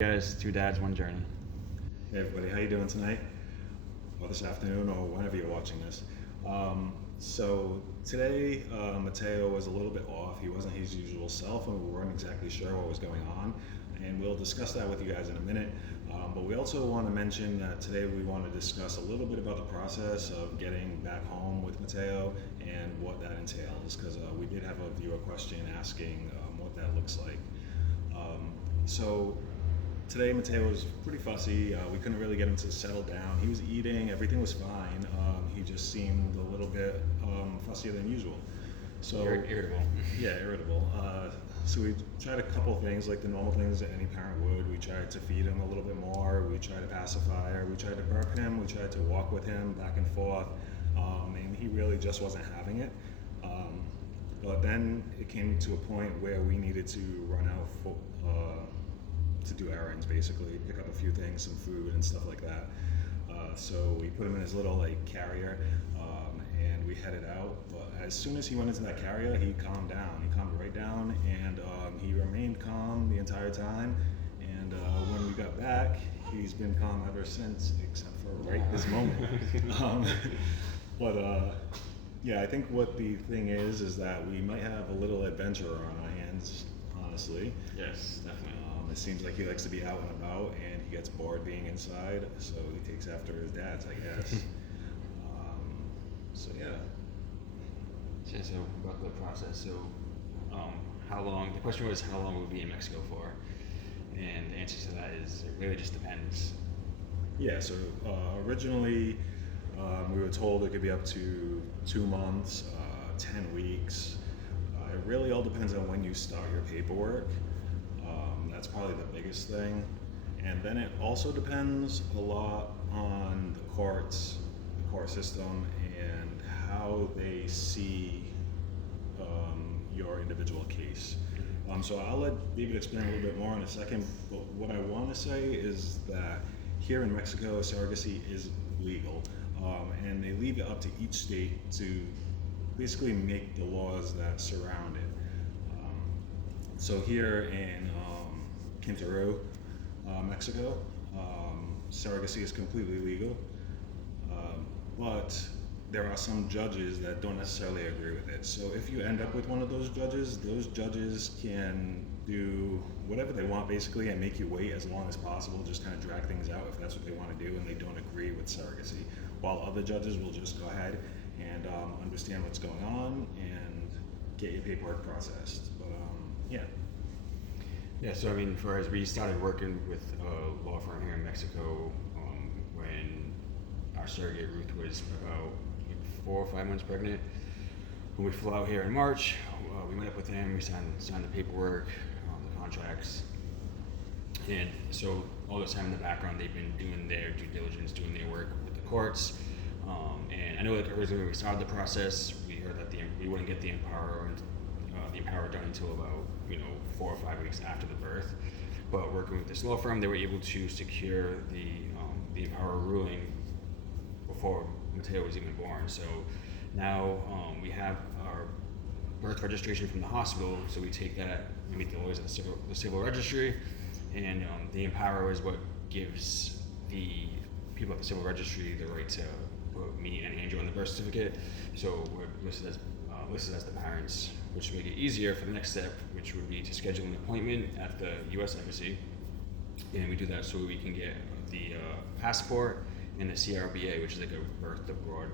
Guys, two dads, one journey. Hey everybody, how you doing tonight? Or this afternoon, or whenever you're watching this. So today, Mateo was a little bit off. He wasn't his usual self, and we weren't exactly sure what was going on. And we'll discuss that with you guys in a minute. But we also want to mention that today we want to discuss a little bit about the process of getting back home with Mateo and what that entails, because we did have a viewer question asking what that looks like. So today Mateo was pretty fussy. We couldn't really get him to settle down. He was eating, everything was fine. He just seemed a little bit fussier than usual. So Irritable. Yeah, irritable. So we tried a couple things, like the normal things that any parent would. We tried to feed him a little bit more. We tried a pacifier. We tried to burp him. We tried to walk with him back and forth. And he really just wasn't having it. But then it came to a point where we needed to run out to do errands, basically, pick up a few things, some food and stuff like that. So we put him in his little carrier, and we headed out. But as soon as he went into that carrier, he calmed down. He calmed right down, and he remained calm the entire time. And when we got back, he's been calm ever since, except for right this moment. Yeah, I think what the thing is that we might have a little adventure on our hands, honestly. Yes, definitely. It seems like he likes to be out and about, and he gets bored being inside, so he takes after his dad's, I guess. So yeah. So about the process. So, how long? The question was how long we'll be in Mexico for, and the answer to that is it really just depends. Yeah. So originally, we were told it could be up to 2 months, 10 weeks. It really all depends on when you start your paperwork. That's probably the biggest thing. And then it also depends a lot on the courts, the court system, and how they see your individual case. So I'll let David explain a little bit more in a second, but what I want to say is that here in Mexico, surrogacy is legal, and they leave it up to each state to basically make the laws that surround it. So here in Quintero, Mexico, surrogacy is completely legal, but there are some judges that don't necessarily agree with it. So if you end up with one of those judges can do whatever they want basically and make you wait as long as possible, just kind of drag things out if that's what they want to do and they don't agree with surrogacy. While other judges will just go ahead and understand what's going on and get your paperwork processed. But yeah. Yeah. So I mean, we started working with a law firm here in Mexico when our surrogate Ruth was about 4 or 5 months pregnant. When we flew out here in March, we met up with him. We signed the paperwork, the contracts, and so all this time in the background, they've been doing their due diligence, doing their work with the courts. And I know that originally when we started the process, we heard that we wouldn't get the empower done until about 4 or 5 weeks after the birth. But working with this law firm, they were able to secure the empower ruling before Mateo was even born. So now we have our birth registration from the hospital. So we take that, we meet the lawyers at the civil registry, and the empower is what gives the people at the civil registry the right to put me and Angel on the birth certificate. So we're listed as the parents, which would make it easier for the next step, which would be to schedule an appointment at the U.S. Embassy. And we do that so we can get the passport and the CRBA, which is like a birth abroad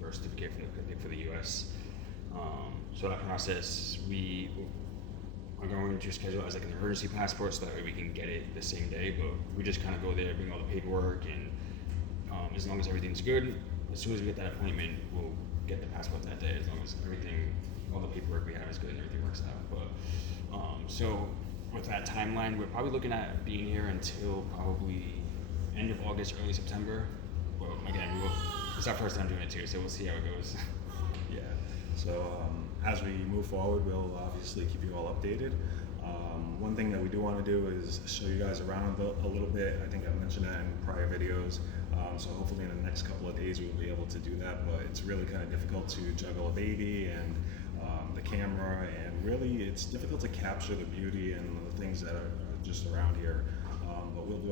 birth certificate for the U.S. So that process, we are going to schedule as like an emergency passport, so that way we can get it the same day. But we just kind of go there, bring all the paperwork, and as long as everything's good, as soon as we get that appointment, we'll get the passport that day. As long as all the paperwork we have is good and everything works out. But so with that timeline, we're probably looking at being here until probably end of August, early September. Well, again, it's our first time doing it too, so we'll see how it goes. Yeah. So as we move forward, we'll obviously keep you all updated. One thing that we do want to do is show you guys around a little bit. I think I mentioned that in prior videos. So hopefully in the next couple of days we'll be able to do that, but it's really kind of difficult to juggle a baby and the camera, and really it's difficult to capture the beauty and the things that are just around here.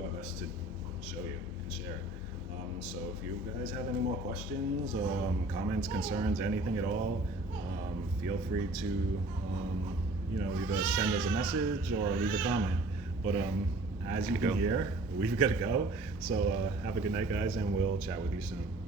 do our best to show you and share. So if you guys have any more questions, comments, concerns, anything at all, feel free to either send us a message or leave a comment. But as you can hear, we've got to go. So have a good night, guys, and we'll chat with you soon.